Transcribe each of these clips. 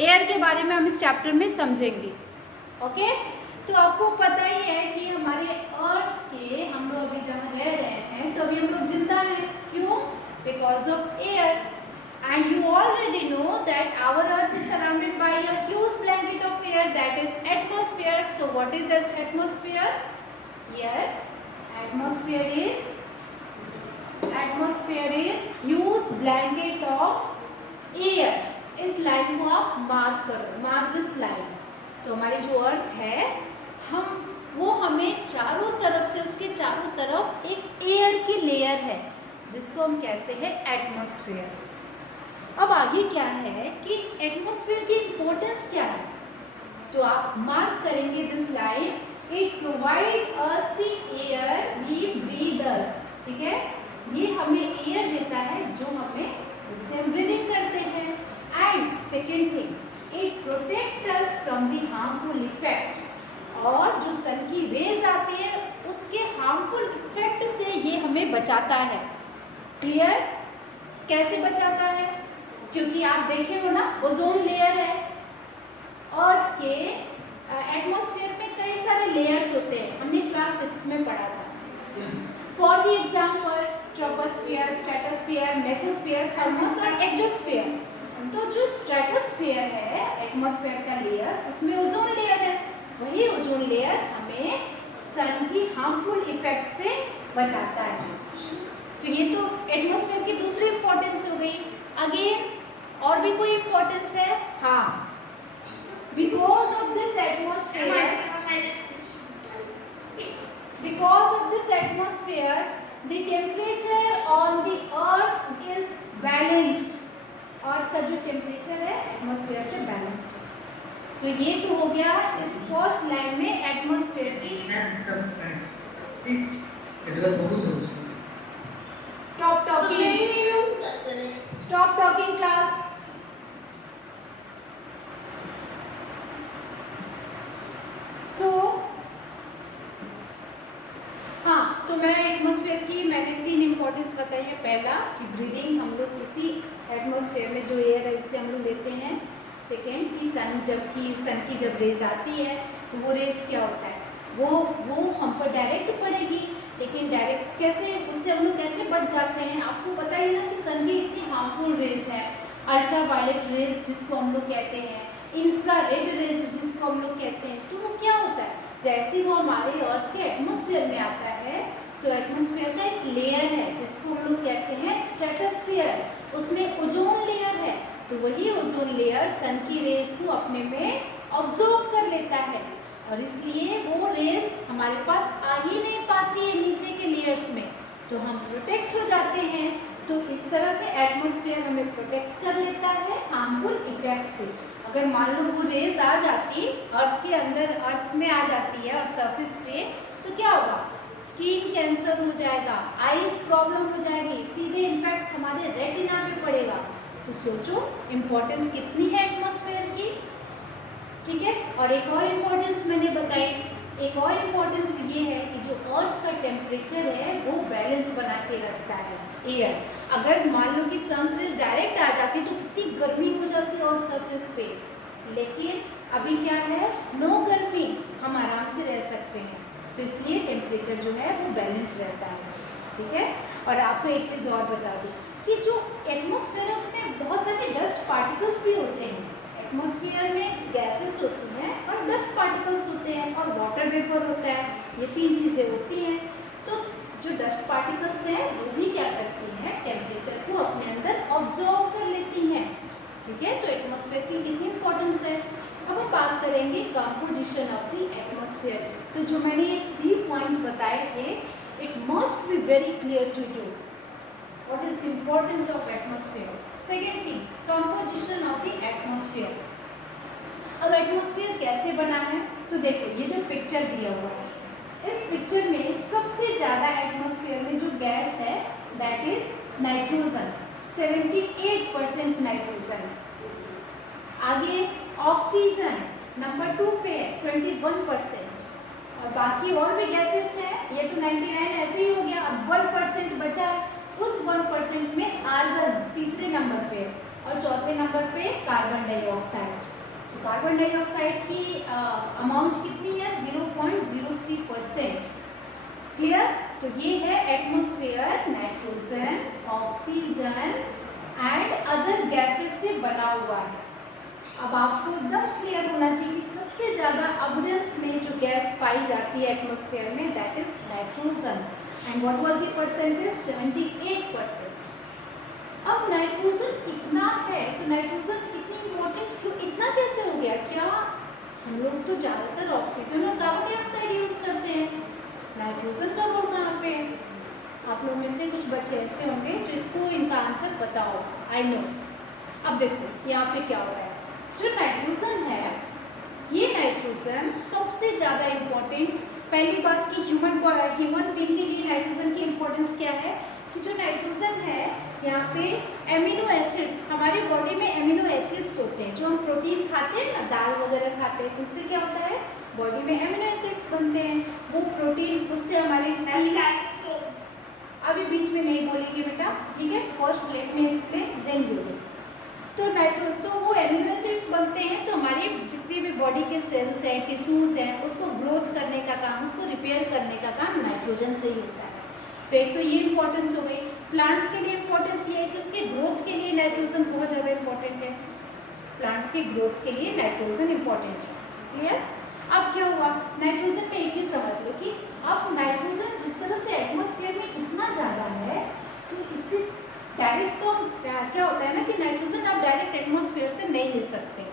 Air के बारे में हम इस चैप्टर में समझेंगे। ओके, तो आपको पता ही है कि हमारे अर्थ के हम लोग अभी जहाँ रह रहे हैं तो अभी हम लोग जिंदा हैं। क्यों? Because of air. And you already know that our earth is surrounded by a huge blanket of air, that is atmosphere. So what is as atmosphere? Here atmosphere is huge blanket of air. इस line को आप mark करो, mark this line. तो हमारी जो अर्थ है वो हमें चारों तरफ से, उसके चारों तरफ एक एयर की लेयर है जिसको हम कहते हैं एटमॉस्फेयर। अब आगे क्या है कि एटमॉस्फेयर की इंपॉर्टेंस क्या है, तो आप मार्क करेंगे this line, it provide us the air we breathe us. ठीक है, ये हमें एयर देता है जो हमें, जिससे हम ब्रीदिंग करते हैं। And second thing, it protect us from the harmful effect, और जो सन की रेज आती है उसके हार्मफुल इफेक्ट से ये हमें बचाता है। क्लियर? कैसे बचाता है? क्योंकि आप देखे हो ना, ओजोन लेयर है। अर्थ के एटमॉस्फेयर में कई सारे लेयर्स होते हैं, हमने क्लास 6 में पढ़ा था। For the example, troposphere, stratosphere, mesosphere, thermos और एक्सोस्फियर। तो जो स्ट्रेटोस्फियर है, एटमॉस्फेयर का लेयर, उसमें ओजोन लेयर है। वही ओजोन लेयर हमें सन की हार्मफुल इफेक्ट से बचाता है। तो ये तो एटमॉस्फेयर की दूसरी इंपॉर्टेंस हो गई। अगेन और भी कोई इंपॉर्टेंस है? हाँ, because of this atmosphere the temperature on the earth is balanced. Earth का जो टेम्परेचर है एटमॉस्फेयर से बैलेंस्ड है। तो ये तो हो गया इस फर्स्ट लाइन में एटमॉस्फेयर की। Stop talking class. हाँ, तो मैं एटमॉस्फेयर की मैंने 3 इंपॉर्टेंस बताई है। पहला कि ब्रीदिंग, हम लोग किसी एटमॉस्फेयर में जो एयर है उससे हम लोग लेते हैं। सेकेंड कि सन की जब रेज आती है तो वो रेज क्या होता है, वो हम पर डायरेक्ट पड़ेगी, लेकिन डायरेक्ट कैसे, उससे हम लोग कैसे बच जाते हैं? आपको पता ही ना कि सन की इतनी हार्मफुल रेज है। अल्ट्रावायलेट रेज जिसको हम लोग कहते हैं, इंफ्रारेड रेज जिसको हम लोग कहते हैं। तो वो क्या होता है, जैसे वो हमारे अर्थ के एटमॉस्फेयर में आता है तो एटमॉस्फेयर का एक लेयर है जिसको हम लोग कहते हैं स्ट्रेटोस्फेयर, उसमें ओजोन लेयर है। तो वही ओजोन लेयर सन की रेज को अपने में ऑब्जॉर्ब कर लेता है, और इसलिए वो रेज हमारे पास आ ही नहीं पाती है नीचे के लेयर्स में, तो हम प्रोटेक्ट हो जाते हैं। तो इस तरह से एटमॉस्फेयर हमें प्रोटेक्ट कर लेता है हार्मफुल इफेक्ट से। अगर मान लो वो रेज आ जाती अर्थ के अंदर, अर्थ में आ जाती है और सरफेस पे, तो क्या होगा? स्किन कैंसर हो जाएगा, आईज प्रॉब्लम हो जाएगी, सीधे इम्पैक्ट हमारे रेटिना पे पड़ेगा। तो सोचो इम्पोर्टेंस कितनी है एटमॉस्फेयर की। ठीक है, और एक और इम्पोर्टेंस मैंने बताई। एक और इम्पोर्टेंस ये है कि जो अर्थ का टेम्परेचर है वो बैलेंस बना के रखता है एयर। अगर मान लो कि सनराइज डायरेक्ट आ जाती तो कितनी गर्मी हो जाती और सरफेस पे, लेकिन अभी क्या है, नो गर्मी, हम आराम से रह सकते हैं। तो इसलिए टेम्परेचर जो है वो बैलेंस रहता है। ठीक है, और आपको एक चीज़ और बता दूँ कि जो एटमॉस्फेयर है उसमें बहुत सारे डस्ट पार्टिकल्स भी होते हैं। एटमॉस्फेयर में गैसेस होती हैं और डस्ट पार्टिकल्स होते हैं और वाटर वेपर होता है, ये 3 चीज़ें होती हैं। तो जो डस्ट पार्टिकल्स हैं वो भी क्या करती हैं, टेम्परेचर को अपने अंदर ऑब्जॉर्व कर लेती हैं। ठीक है, तो एटमॉस्फेयर की कितनी इंपॉर्टेंस है। अब हम बात करेंगे कंपोजिशन ऑफ द एटमॉस्फेयर। तो जो मैंने ये 3 पॉइंट बताए थे, it must be very clear to you what is the importance of atmosphere. Second thing, composition of the atmosphere. अब एटमॉस्फेयर कैसे बना है, तो देखो ये जो पिक्चर दिया हुआ है, इस पिक्चर में सबसे ज़्यादा एटमॉस्फेयर में जो गैस है दैट इज नाइट्रोजन, 78% नाइट्रोजन। आगे ऑक्सीजन नंबर 2 पे है 21%, और बाकी और भी गैसेस हैं, ये तो 99 ऐसे ही हो गया। अब 1% बचा, उस 1% में आर्गन तीसरे नंबर पे और चौथे नंबर पे कार्बन डाइऑक्साइड। तो कार्बन डाइऑक्साइड की अमाउंट कितनी है? 0.03%। क्लियर? तो ये है atmosphere nitrogen, oxygen and other gases से बना हुआ है। अब आपको एकदम क्लियर होना चाहिए कि सबसे ज़्यादा अबंडेंस में जो गैस पाई जाती है एटमॉस्फेयर में, that is nitrogen. And what was the percentage? 78%। अब नाइट्रोजन इतना है तो नाइट्रोजन इतनी इम्पोर्टेंट क्यों? इतना कैसे हो गया? क्या हम लोग तो ज़्यादातर ऑक्सीजन और कार्बन डाइऑक्साइड यूज़ करते हैं, नाइट्रोजन का रोल कहाँ पे है? आप लोग में से कुछ बच्चे ऐसे होंगे जो इसको इनका आंसर पता हो, आई नो। अब देखो यहाँ पे क्या हो रहा है, जो नाइट्रोजन है, ये नाइट्रोजन सबसे ज़्यादा इम्पोर्टेंट, पहली बात कि ह्यूमन बीइंग के लिए नाइट्रोजन की इम्पोर्टेंस क्या है कि जो नाइट्रोजन है यहाँ पे एमिनो एसिड्स, हमारी बॉडी में एमिनो एसिड्स होते हैं, जो हम प्रोटीन खाते हैं ना, दाल वगैरह खाते हैं, तो उससे क्या होता है, बॉडी में एमिनो एसिड्स बनते हैं, वो प्रोटीन, उससे हमारे अभी बीच में नहीं बोलेंगे बेटा, ठीक है, फर्स्ट लेट में एक्सप्लेन देन यू विल। तो वो एमिनो एसिड्स बनते हैं, तो हमारी जितनी भी बॉडी के सेल्स हैं, टिश्यूज हैं, उसको ग्रोथ करने का काम, उसको रिपेयर करने का काम नाइट्रोजन से ही होता है। तो एक तो ये इंपॉर्टेंस हो गई। प्लांट्स के लिए इंपॉर्टेंस ये है कि उसके ग्रोथ के लिए नाइट्रोजन बहुत ज़्यादा इंपॉर्टेंट है, प्लांट्स के ग्रोथ के लिए नाइट्रोजन इंपॉर्टेंट है। क्लियर? अब क्या हुआ, नाइट्रोजन में एक चीज़ समझ लो कि अब नाइट्रोजन जिस तरह से एटमॉस्फेयर में इतना ज़्यादा है, तो इससे डायरेक्ट तो क्या होता है ना कि नाइट्रोजन आप डायरेक्ट एटमॉस्फेयर से नहीं ले सकते,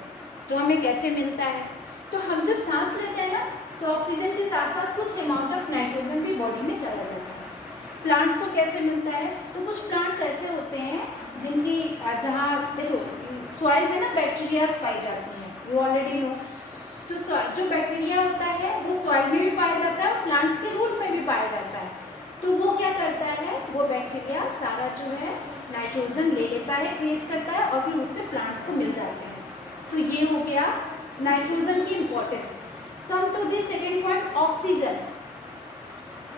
तो हमें कैसे मिलता है? तो हम जब सांस लेते हैं ना, तो ऑक्सीजन के साथ साथ कुछ अमाउंट ऑफ नाइट्रोजन भी बॉडी में चला जाता है। प्लांट्स को कैसे मिलता है? तो कुछ प्लांट्स ऐसे होते हैं जिनकी जहाँ देखो सॉइल में ना बैक्टीरियाज पाई जाती हैं, वो ऑलरेडी नो। तो जो बैक्टीरिया होता है वो सॉइल में भी पाया जाता है और प्लांट्स के रूट में भी पाया जाता है। तो वो क्या करता है, वो बैक्टीरिया सारा जो है नाइट्रोजन ले लेता है, क्रिएट करता है और फिर उससे प्लांट्स को मिल जाता है। तो ये हो गया नाइट्रोजन की importance. Come to the second point, oxygen.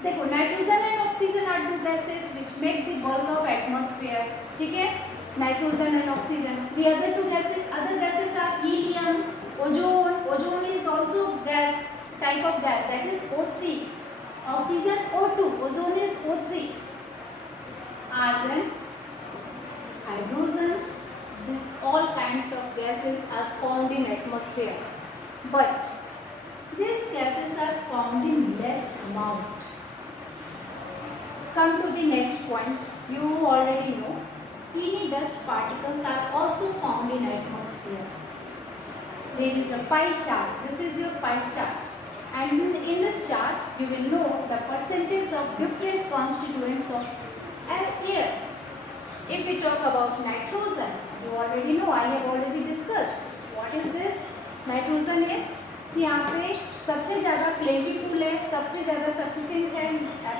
देखो nitrogen and oxygen are two gases which make the bulk of atmosphere, ठीक है, nitrogen and oxygen. The other two gases, other gases are helium, ozone, ozone is also gas, type of gas, that is O3, oxygen O2, ozone is O3, argon, hydrogen, these all kinds of gases are found in atmosphere, but these gases are found in less amount. Come to the next point, you already know, teeny dust particles are also found in atmosphere. There is a pie chart. This is your pie chart, and in this chart you will know the percentage of different constituents of air. If we talk about nitrogen, you already know, I have already discussed. What is this? Nitrogen is कि यहाँ पे सबसे ज़्यादा plentiful है, सबसे ज़्यादा sufficient है,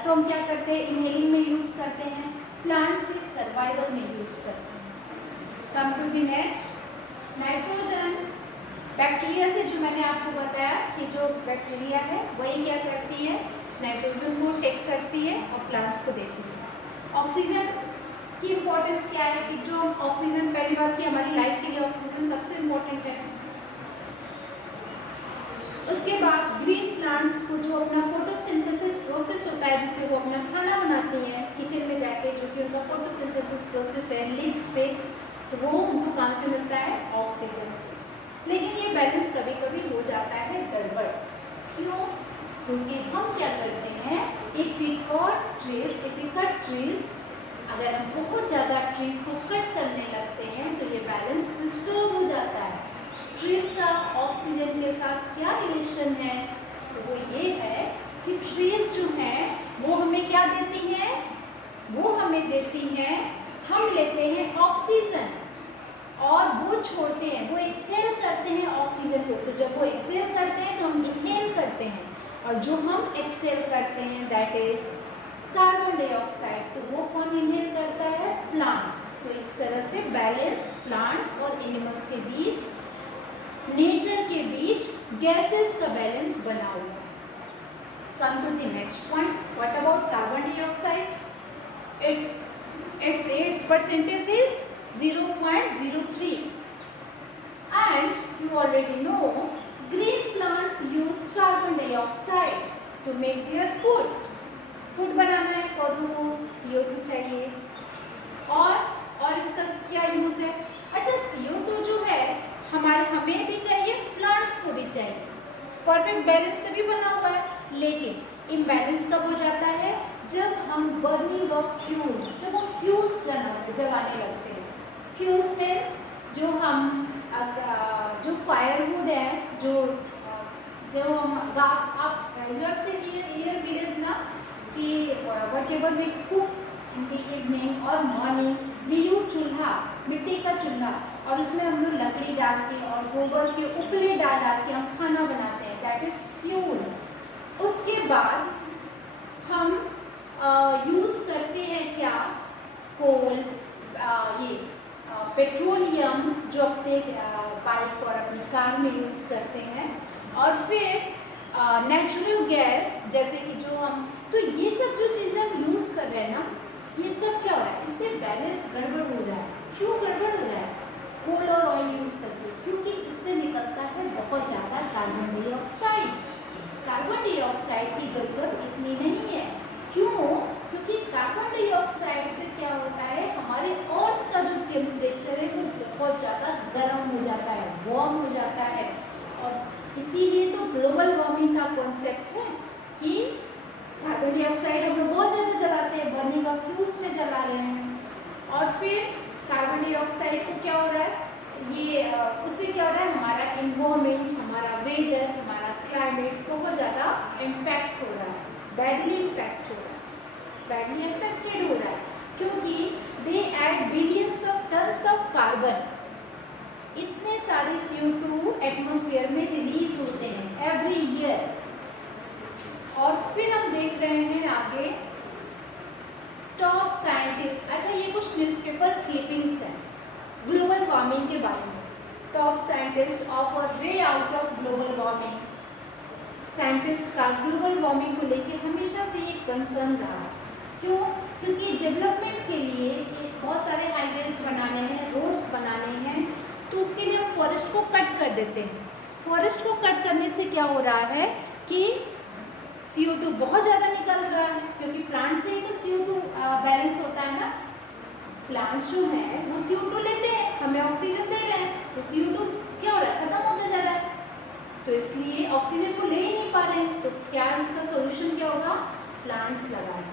तो हम क्या करते हैं, इनहेलिंग में यूज़ करते हैं, प्लांट्स के सर्वाइवल में यूज़ करते हैं। Come to the next, nitrogen bacteria से, जो मैंने आपको बताया कि जो बैक्टीरिया है वही क्या करती है, नाइट्रोजन को टेक करती है और प्लांट्स को देती है। ऑक्सीजन की इम्पोर्टेंस क्या है कि जो ऑक्सीजन, पहली बात कि हमारी लाइफ के लिए ऑक्सीजन सबसे इम्पोर्टेंट है। उसके बाद ग्रीन प्लांट्स को जो अपना फोटोसिंथेसिस प्रोसेस होता है, जिससे वो अपना खाना बनाती हैं किचन में जाके, जो कि उनका फोटोसिंथेसिस प्रोसेस है लीव्स पे, तो वो उनको कहाँ से मिलता है, ऑक्सीजन से। लेकिन ये बैलेंस कभी कभी हो जाता है गड़बड़। क्यों? क्योंकि हम क्या करते हैं, इफ़ वी कट ट्रीज, अगर हम बहुत ज़्यादा ट्रीज को कट करने लगते हैं तो ये बैलेंस डिस्टर्ब हो जाता है। ट्रीज का ऑक्सीजन के साथ क्या रिलेशन है, तो वो ये है कि ट्रीज जो हैं वो हमें क्या देती हैं, वो हमें देती हैं, हम लेते हैं ऑक्सीजन और वो छोड़ते हैं, वो एक्सेल करते हैं ऑक्सीजन को। तो जब वो एक्सेल करते हैं तो हम इनहेल करते हैं, और जो हम एक्सेल करते हैं दैट इज कार्बन डाइऑक्साइड, तो वो कौन इनहेल करता है, प्लांट्स। तो इस तरह से बैलेंस प्लांट्स और एनिमल्स के बीच, नेचर के बीच गैसेस का बैलेंस बना हुआ है। Come to the next point, what about carbon dioxide? its percentage is 0.03. And you already know green plants use carbon dioxide to make their food. Food बनाना है पौधों को, CO2 चाहिए। और इसका क्या यूज़ है? अच्छा, CO2 जो है हमें भी चाहिए, प्लांट्स को भी चाहिए। परफेक्ट बैलेंस तभी बना हुआ है, लेकिन इम्बैलेंस कब हो जाता है? जब हम बर्निंग ऑफ फ्यूल्स, जब हम फ्यूल्स जलाने लगते हैं। फ्यूल्स मीन्स जो फायरवुड है, जो हम आप you have seen in your village ना कि whatever we cook in the evening और मॉर्निंग वी यूज चूल्हा, मिट्टी का चूल्हा, और उसमें हम लोग लकड़ी डाल के और गोबर के उपले डाल के हम खाना बनाते हैं, दैट इज फ्यूल। उसके बाद हम यूज़ करते हैं क्या? कोल, पेट्रोलियम, जो अपने बाइक और अपनी कार में यूज़ करते हैं, और फिर नेचुरल गैस, जैसे कि जो हम, तो ये सब जो चीज़ें हम यूज़ कर रहे हैं ना, ये सब क्या हो रहा है? इससे बैलेंस गड़बड़ हो रहा है। क्यों गड़बड़ हो रहा है? कोल और ऑयल यूज़ करके, क्योंकि इससे निकलता है बहुत ज़्यादा कार्बन डाइऑक्साइड। कार्बन डाइऑक्साइड की ज़रूरत इतनी नहीं है। क्यों? क्योंकि कार्बन डाइऑक्साइड से क्या होता है, हमारे अर्थ का जो टेम्परेचर है वो बहुत ज़्यादा गर्म हो जाता है, वार्म हो जाता है। और इसीलिए तो ग्लोबल वार्मिंग का कॉन्सेप्ट है कि कार्बन डाइऑक्साइड हम लोग बहुत ज़्यादा जलाते हैं, बर्निंग ऑफ फ्यूल्स में जला रहे हैं, और फिर कार्बन डाइऑक्साइड को क्या हो रहा है, ये उससे क्या हो रहा है, हमारा इन्वायरमेंट, हमारा वेदर, हमारा क्लाइमेट बहुत ज़्यादा इम्पैक्ट हो रहा है, बैडली इम्पैक्ट हो रहा है, बैडली इम्पैक्टेड हो रहा है, क्योंकि they add billions of tons of carbon. इतने सारे CO2 एटमॉस्फेयर में रिलीज होते हैं एवरी ईयर। और फिर हम देख रहे हैं आगे टॉप साइंटिस्ट। अच्छा, ये कुछ न्यूज़पेपर क्लिपिंग्स हैं ग्लोबल वार्मिंग के बारे में। Top scientist of a way out of global warming. Scientist का ग्लोबल वार्मिंग को लेकर हमेशा से ये कंसर्न रहा है। क्यों? क्योंकि डेवलपमेंट के लिए बहुत सारे हाईवेज बनाने हैं, रोड्स बनाने हैं, तो उसके लिए हम फॉरेस्ट को कट कर देते हैं। फॉरेस्ट को कट करने से क्या हो रहा है कि CO2 बहुत ज़्यादा निकल रहा है, क्योंकि प्लांट से ही तो CO2 बैलेंस होता है ना। प्लांट्स जो हैं वो CO2 लेते हैं, हमें ऑक्सीजन दे रहे हैं, तो CO2 क्या हो रहा है, खत्म होता जा रहा है। तो इसलिए ऑक्सीजन को ले ही नहीं पा रहे हैं, तो क्या इसका सोल्यूशन क्या होगा? प्लांट्स लगाएं।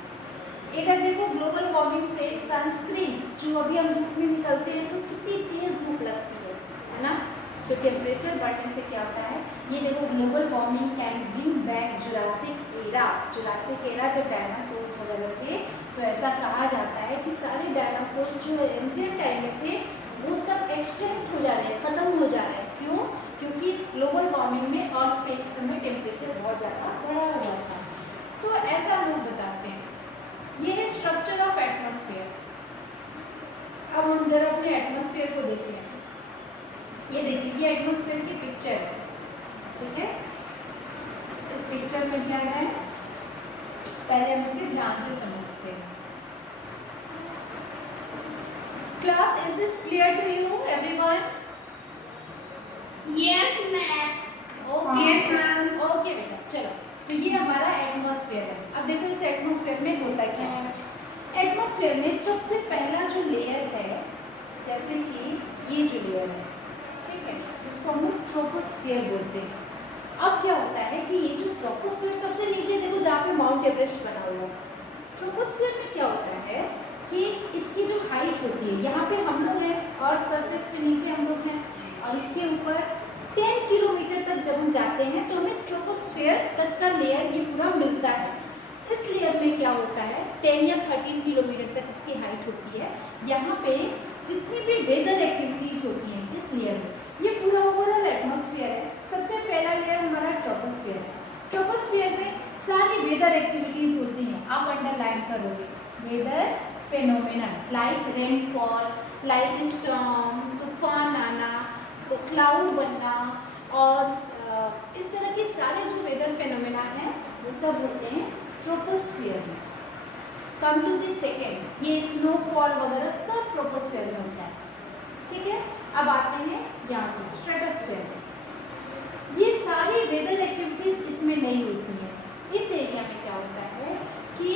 इधर देखो, ग्लोबल वार्मिंग से सनस्क्रीन, जो अभी हम धूप में निकलते हैं तो कितनी तेज धूप लगती है ना, तो टेम्परेचर बढ़ने से क्या होता है, ये देखो, global warming can bring back Jurassic era. Jurassic era जब डायनासोर्स वगैरह थे, तो ऐसा कहा जाता है कि सारे डायनासोर्स जो एंशिएंट टाइम में थे वो सब एक्सटिंक्ट हो जा रहे हैं, ख़त्म हो जा रहे हैं। क्यों? क्योंकि इस ग्लोबल वार्मिंग में अर्थ पे एक समय टेम्परेचर बहुत ज़्यादा बढ़ा हुआ था। तो ऐसा लोग बताते हैं। ये है स्ट्रक्चर ऑफ एटमॉस्फेयर। अब हम जरा अपने एटमॉस्फेयर को देख लें। ये देखिए, ये एटमॉस्फेयर की पिक्चर है, ठीक है। इस पिक्चर में क्या है, पहले हम इसे ध्यान से समझते हैं। Class, is this clear to you everyone? Yes ma'am. Okay, yes ma'am. Okay बेटा, चलो, तो ये हमारा एटमॉस्फेयर है। अब देखो इस एटमॉस्फेयर में होता क्या है। एटमॉस्फेयर में सबसे पहला जो लेयर है, जैसे कि ये जो लेयर है, ठीक है, जिसको हम लोग ट्रोपोस्फियर बोलते हैं। अब क्या होता है कि ये जो ट्रोपोस्फियर सबसे नीचे देखो, जहाँ पे माउंट एवरेस्ट बना हुआ है, ट्रोपोस्फियर में क्या होता है कि इसकी जो हाइट होती है, यहाँ पे हम लोग हैं और सरफेस पे नीचे हम लोग हैं, और इसके ऊपर 10 किलोमीटर तक जब हम जाते हैं तो हमें ट्रोपोस्फियर तक का लेयर ये पूरा मिलता है। इस लेयर में क्या होता है, 10 या 13 किलोमीटर तक इसकी हाइट होती है। यहाँ पे जितनी भी वेदर एक्टिविटीज़ होती हैं इस लेयर में, ये पूरा ओवरऑल एटमॉस्फेयर है। सबसे पहला लेयर हमारा ट्रोपोस्फियर है। ट्रोपोस्फियर में सारी वेदर एक्टिविटीज़ होती हैं, आप अंडरलाइन करोगे। Weather phenomena like rainfall, like storm, तूफान आना, तो क्लाउड बनना, और इस तरह के सारे जो वेदर फेनोमेना हैं वो सब होते हैं ट्रोपोस्फियर में। कम टू द सेकेंड, ये स्नोफॉल वगैरह सब ट्रोपोस्फियर में होता है। ठीक है, अब आते हैं यहाँ पे स्ट्रेटोस्फीयर में। ये सारी वेदर एक्टिविटीज इसमें नहीं होती हैं। इस एरिया में क्या होता है कि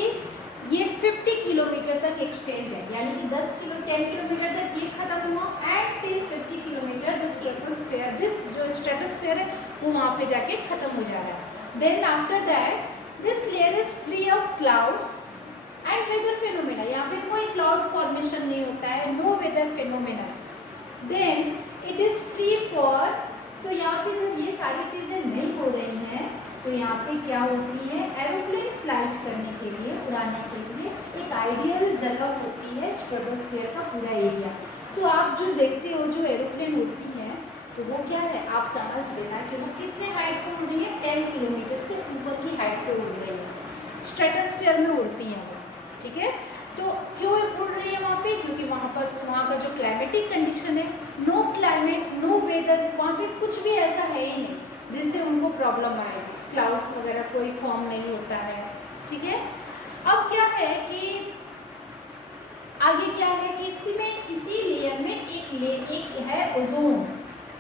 ये 50 किलोमीटर तक एक्सटेंड है, यानी कि 10 किलोमीटर तक ये खत्म हुआ and till 50 kilometre the stratosphere, जो स्ट्रेटोस्फीयर है वो वहाँ पे जाके खत्म हो जा रहा है। Then after that this layer is free of clouds and weather phenomena. यहाँ पे कोई क्लाउड फॉर्मेशन नहीं होता है, no weather phenomena. Then it is free for, तो यहाँ पे जब ये सारी चीज़ें नहीं हो रही हैं तो यहाँ पे क्या होती है, एरोप्लेन फ्लाइट करने के लिए, उड़ाने के लिए एक आइडियल जगह होती है स्ट्रेटोस्फीयर का पूरा एरिया। तो आप जो देखते हो जो एरोप्लेन उड़ती है तो वो क्या है, आप समझ लेना कि वो कितने हाइट पर उड़ रही है, 10 किलोमीटर से ऊपर की हाइट पर उड़ रही है, स्ट्रेटोस्फीयर में उड़ती हैं वो। ठीक है, तो क्यों उड़ रही है वहाँ पे, क्योंकि वहाँ का जो क्लाइमेटिक कंडीशन है, नो क्लाइमेट नो वेदर, वहाँ पे कुछ भी ऐसा है ही नहीं जिससे उनको प्रॉब्लम आए, क्लाउड्स वगैरह कोई फॉर्म नहीं होता है। ठीक है, अब क्या है कि आगे क्या है कि इसी लेयर में एक है ओजोन।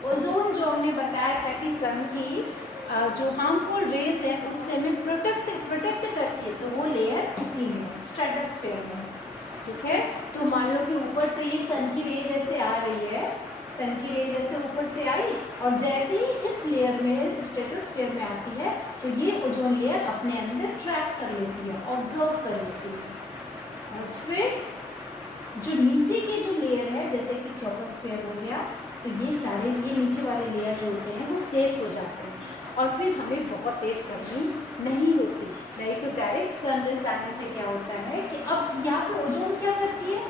ओजोन जो हमने बताया था कि सन की जो हार्मफुल रेज है उससे हमें प्रोटेक्ट करती है, तो वो लेयर इसी में स्ट्रेटोस्फीयर में। ठीक है, तो मान लो कि ऊपर से ये सन की रेज ऐसे आ रही है, सन की रेज ऐसे ऊपर से आई और जैसे ही इस लेयर में स्ट्रेटोस्फीयर में आती है तो ये ओजोन लेयर अपने अंदर ट्रैप कर लेती है, ऑब्जर्व कर लेती है, और फिर जो नीचे के जो लेयर है जैसे कि ट्रोपोस्फीयर हो गया, तो ये सारे ये नीचे वाले लेयर जो होते हैं वो सेफ हो जाते हैं और फिर हमें बहुत तेज गर्मी नहीं होती। नहीं तो डायरेक्ट सनरेज आने से क्या होता है कि अब यहाँ पे ओजोन क्या करती है,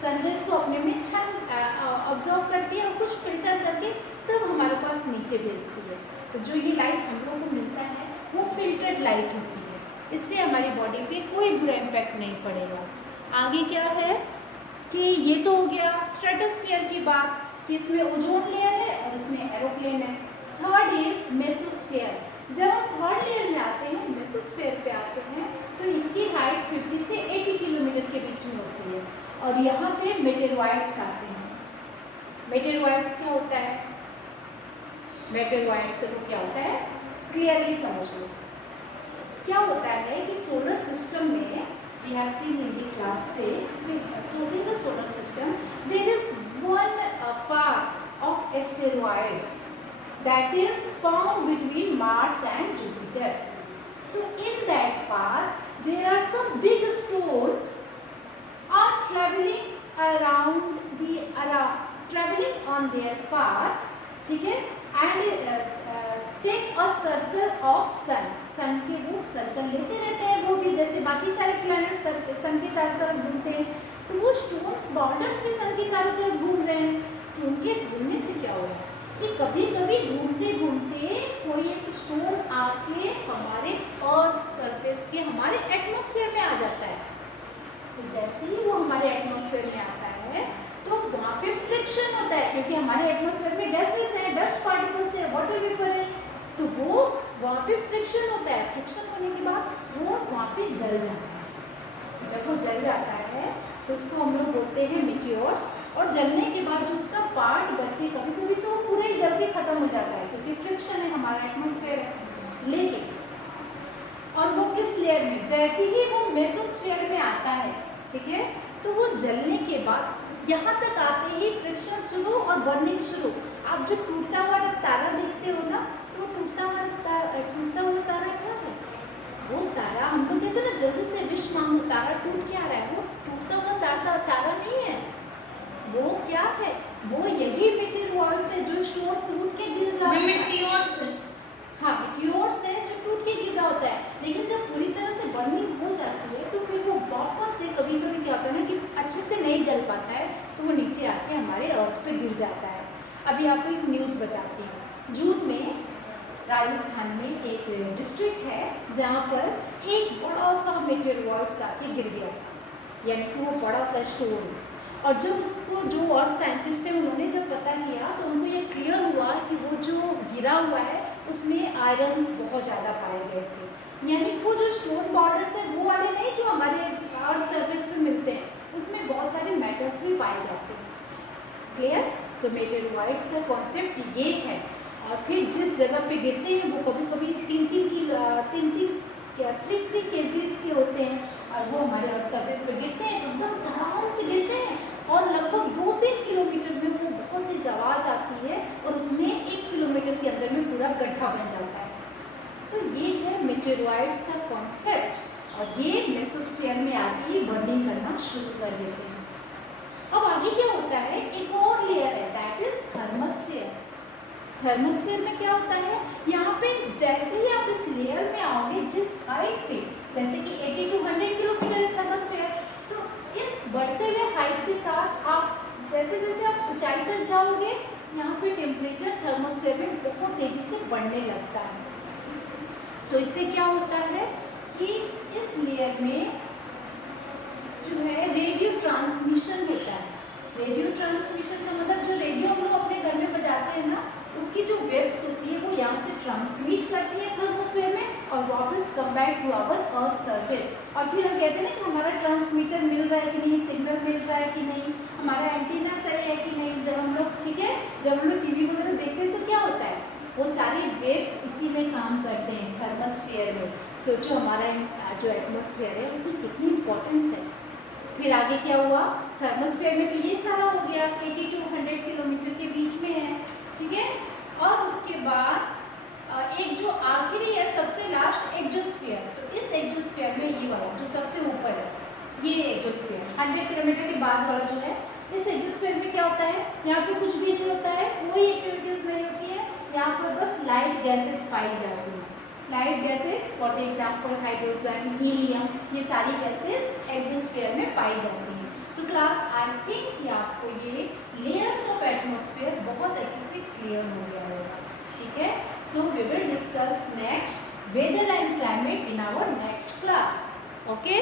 सनरेज को अपने में ऑब्जर्व करती है और कुछ फिल्टर करके तब हमारे पास नीचे भेजती है। तो जो ये लाइट हम लोगों को मिलता है वो फिल्टर्ड लाइट होती है, इससे हमारी बॉडी पे कोई बुरा इम्पैक्ट नहीं पड़ेगा। आगे क्या है कि ये तो हो गया स्ट्रेटोस्फीयर की बात कि इसमें ओजोन लेयर है और इसमें एरोप्लेन है। Third is mesosphere. जब हम थर्ड लेयर में आते हैं, मेसोस्फीयर पे आते हैं, तो इसकी हाइट 50 से 80 किलोमीटर के बीच में होती है और यहाँ पे मेटेरॉइड्स आते हैं। मेटेरॉइड्स क्या होता है, मेटेरॉइड्स देखो क्या होता है, क्लियरली समझ लो। क्या होता है कि सोलर सिस्टम में we have seen in the class 6, so in the solar system there is one path of asteroids that is found between Mars and Jupiter. So in that path there are some big stones are traveling traveling on their path, ठीक है, and take a circle of sun. सन के वो circle लेते रहते हैं, वो भी जैसे बाकी सारे प्लैनेट सन के चारों तरफ घूमते हैं, तो वो स्टोन्स बॉर्डर्स भी सन के चारों तरफ घूम रहे हैं। तो उनके घूमने से क्या हो रहा है कि कभी कभी घूमते घूमते कोई एक स्टोन आके हमारे अर्थ सरफेस के हमारे एटमॉस्फेयर में आ जाता है। तो जैसे ही वो हमारे एटमॉस्फेयर में आता है तो वहाँ पे फ्रिक्शन होता है, क्योंकि हमारे एटमॉस्फेयर में गैसेस है, डस्ट पार्टिकल्स है, वाटर वेपर है, तो वो वहाँ पे फ्रिक्शन होता है। फ्रिक्शन होने के बाद वो वहाँ पे जल जाता है। जब वो जल जाता है तो उसको हम लोग बोलते हैं मीटियोर्स, और जलने के बाद जो उसका पार्ट बच के कभी कभी तो वो पूरा ही जल के खत्म हो जाता है, क्योंकि फ्रिक्शन है, हमारा एटमॉस्फेयर है। लेकिन और वो किस लेयर में, जैसे ही वो मेसोस्फीयर में आता है, ठीक है, तो वो जलने के बाद यहाँ तक आते ही फ्रिक्शन शुरू और बर्निंग शुरू। आप जो टूटता हुआ तारा देखते हो ना, तो टूटता हुआ तारा क्या है, वो तारा हम लोग कहते हैं ना जल्दी से विश मांगो, तारा टूट के आ रहा है, वो टूटता हुआ तारा नहीं है, वो क्या है, वो यही मेटेरियल्स है जो स्टोन टूट के गिर रहा है। हाँ, मेटियोर्स है जो टूट के गिर रहा होता है, लेकिन जब पूरी तरह से बर्निंग हो जाती है तो फिर वो वापस से कभी कभी क्या होता है ना कि अच्छे से नहीं जल पाता है, तो वो नीचे आके हमारे अर्थ पे गिर जाता है। अभी आपको एक न्यूज़ बताती हूँ। जून में राजस्थान में एक डिस्ट्रिक्ट है जहाँ पर एक बड़ा सा मेटेरियल्स आके गिर गया था, यानी कि वो बड़ा सा स्टोन। और जब उसको जो और साइंटिस्ट है उन्होंने जब पता किया तो उनको ये क्लियर हुआ कि वो जो गिरा हुआ है उसमें आयरन्स बहुत ज़्यादा पाए गए थे, यानी वो जो स्टोन बॉर्डर्स है वो वाले नहीं जो हमारे अर्थ सरफेस पे मिलते हैं, उसमें बहुत सारे मेटल्स भी पाए जाते हैं। क्लियर? तो मेटेरोइड्स का कॉन्सेप्ट ये है। और फिर जिस जगह पे गिरते हैं वो कभी कभी 3 केजीज के होते हैं, और वो हमारे अर्थ सरफेस पे गिरते हैं तो एकदम धड़ाम से गिरते हैं, और लगभग 2-3 किलोमीटर में वो बहुत तेज आवाज़ आती है, और उनमें 1 किलोमीटर के अंदर में पूरा गड्ढा बन जाता है। तो ये है मेटेरोइड्स का कॉन्सेप्ट, और ये मेसोस्फीयर में आके ही बर्निंग करना शुरू कर देते हैं। अब आगे क्या होता है, एक और लेयर है, दैट इज थर्मोस्फीयर। थर्मोस्फीयर में क्या होता है, यहाँ पे जैसे ही आप इस लेयर में आओगे, जिस हाइट पे, जैसे कि 80 to 100 किलोमीटर है थर्मोस्फीयर, तो इस बढ़ते हुए हाइट के साथ आप जैसे जैसे आप ऊंचाई तक जाओगे, यहाँ पे टेम्परेचर थर्मोस्फीयर में बहुत तेजी से बढ़ने लगता है। तो इससे क्या होता है कि इस लेयर में जो है रेडियो ट्रांसमिशन होता है। रेडियो ट्रांसमिशन का मतलब जो रेडियो हम लोग अपने घर में बजाते हैं ना, उसकी जो वेव्स होती है वो यहाँ से ट्रांसमिट करती है थर्मोस्फीयर में, और वापस come back to our earth surface. और फिर हम कहते हैं ना कि हमारा ट्रांसमीटर मिल रहा है कि नहीं, सिग्नल मिल रहा है कि नहीं, हमारा एंटीना सही है कि नहीं। जब हम लोग ठीक है, जब हम लोग टीवी वगैरह देखते हैं तो क्या होता है, वो सारी वेव्स इसी में काम करते हैं थर्मोस्फीयर में। सोचो हमारा जो एटमॉस्फेयर है उसकी कितनी इंपॉर्टेंस है। फिर आगे क्या हुआ, थर्मोस्फीयर में तो ये सारा हो गया, 80 to 100 किलोमीटर के बीच में है, ठीक है। और उसके बाद एक जो आखिरी है, सबसे लास्ट एक्सोस्फीयर। तो इस एक्सोस्फीयर में ये वाला जो सबसे ऊपर है, ये एक्सोस्फीयर 100 किलोमीटर के बाद वाला जो है, इस एक्सोस्फीयर में क्या होता है, यहाँ पे कुछ भी नहीं होता है, कोई एक्टिविटीज नहीं होती है, यहाँ पर बस लाइट गैसेस पाई जाती हैं। Light gases for example hydrogen, helium, ये सारी गैसेस एक्सोस्फीयर में पाई जाती हैं। तो क्लास आई थिंक कि आपको ये लेयर्स ऑफ एटमॉस्फेयर बहुत अच्छे से क्लियर हो गया होगा, ठीक है। So we will discuss next weather and climate in our next class, okay.